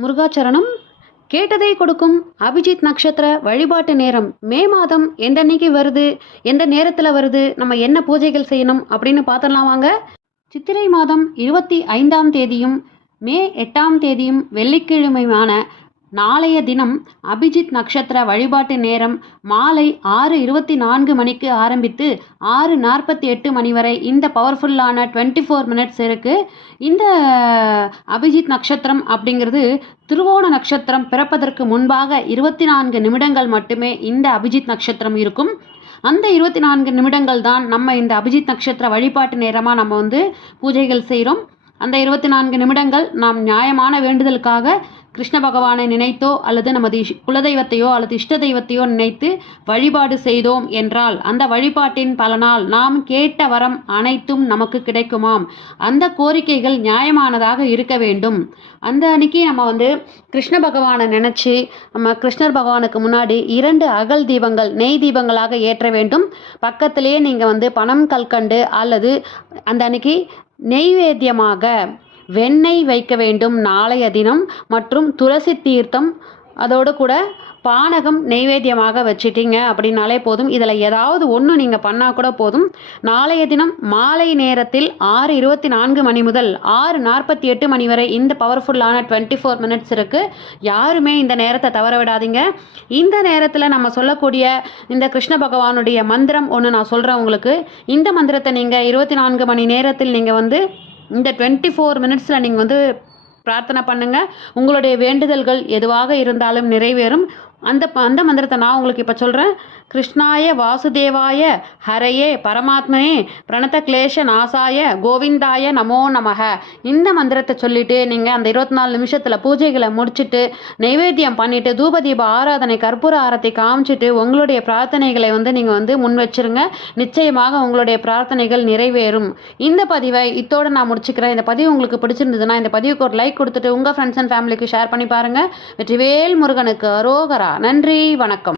முருகாச்சரணம். கேட்டதை கொடுக்கும் அபிஜித் நட்சத்திர வழிபாட்டு நேரம் மே மாதம் எந்த அன்னைக்கு வருது, எந்த நேரத்தில் வருது, நம்ம என்ன பூஜைகள் செய்யணும் அப்படின்னு பார்த்துடலாம் வாங்க. சித்திரை மாதம் 25ஆம் தேதியும் மே 8ஆம் தேதியும் வெள்ளிக்கிழமையான நாளைய தினம் அபிஜித் நட்சத்திர வழிபாட்டு நேரம் மாலை 6:24 மணிக்கு ஆரம்பித்து 6:48 மணி வரை இந்த பவர்ஃபுல்லான 24 மினிட்ஸ் இருக்குது. இந்த அபிஜித் நட்சத்திரம் அப்படிங்கிறது திருவோண நட்சத்திரம் பிறப்பதற்கு முன்பாக 24 நிமிடங்கள் மட்டுமே இந்த அபிஜித் நட்சத்திரம் இருக்கும். அந்த 24 நிமிடங்கள் தான் நம்ம இந்த அபிஜித் நட்சத்திர வழிபாட்டு நேரமாக நம்ம பூஜைகள் செய்கிறோம். அந்த 24 நிமிடங்கள் நாம் நியாயமான வேண்டுதலுக்காக கிருஷ்ண பகவானை நினைத்தோ அல்லது நமது குலதெய்வத்தையோ அல்லது இஷ்ட தெய்வத்தையோ நினைத்து வழிபாடு செய்தோம் என்றால் அந்த வழிபாட்டின் பலனால் நாம் கேட்ட வரம் அனைத்தும் நமக்கு கிடைக்குமாம். அந்த கோரிக்கைகள் நியாயமானதாக இருக்க வேண்டும். அந்த அன்னைக்கு நம்ம கிருஷ்ண பகவானை நினச்சி நம்ம கிருஷ்ணர் பகவானுக்கு முன்னாடி 2 அகல் தீபங்கள் நெய் தீபங்களாக ஏற்ற வேண்டும். பக்கத்திலேயே நீங்கள் பனம் கல்கண்டு அல்லது அந்த அன்னைக்கு நெய்வேத்தியமாக வெண்ணெய் வைக்க வேண்டும் நாளைய தினம். மற்றும் துளசி தீர்த்தம் அதோடு கூட பானகம் நெய்வேத்தியமாக வச்சிட்டிங்க அப்படின்னாலே போதும். இதில் ஏதாவது ஒன்று நீங்கள் பண்ணால் கூட போதும். நாளைய தினம் மாலை நேரத்தில் 6:24 மணி முதல் 6:48 மணி வரை இந்த பவர்ஃபுல்லான 24 மினிட்ஸ் இருக்குது. யாருமே இந்த நேரத்தை தவற விடாதீங்க. இந்த நேரத்தில் நம்ம சொல்லக்கூடிய இந்த கிருஷ்ண பகவானுடைய மந்திரம் ஒன்று நான் சொல்கிறேன் உங்களுக்கு. இந்த மந்திரத்தை நீங்கள் 24 மணி நேரத்தில் நீங்கள் இந்த 24 மினிட்ஸில் நீங்கள் பிரார்த்தனை பண்ணுங்கள். உங்களுடைய வேண்டுதல்கள் எதுவாக இருந்தாலும் நிறைவேறும். அந்த மந்திரத்தை நான் உங்களுக்கு இப்போ சொல்கிறேன். கிருஷ்ணாய வாசுதேவாய ஹரையே பரமாத்மனே பிரணத கிளேஷ நாசாய கோவிந்தாய நமோ நமக. இந்த மந்திரத்தை சொல்லிவிட்டு நீங்கள் அந்த 24 நிமிஷத்தில் பூஜைகளை முடிச்சுட்டு நைவேத்தியம் பண்ணிவிட்டு தூபதீப ஆராதனை கற்பூர ஆரத்தை காமிச்சிட்டு உங்களுடைய பிரார்த்தனைகளை நீங்கள் முன் வச்சுருங்க. நிச்சயமாக உங்களுடைய பிரார்த்தனைகள் நிறைவேறும். இந்த பதிவை இத்தோடு நான் முடிச்சுக்கிறேன். இந்த பதிவு உங்களுக்கு பிடிச்சிருந்ததுன்னா இந்த பதிவுக்கு ஒரு லைக் கொடுத்துட்டு உங்கள் ஃப்ரெண்ட்ஸ் அண்ட் ஃபேமிலிக்கு ஷேர் பண்ணி பாருங்கள். வெற்றிவேல் முருகனுக்கு அரோகரா. நன்றி, வணக்கம்.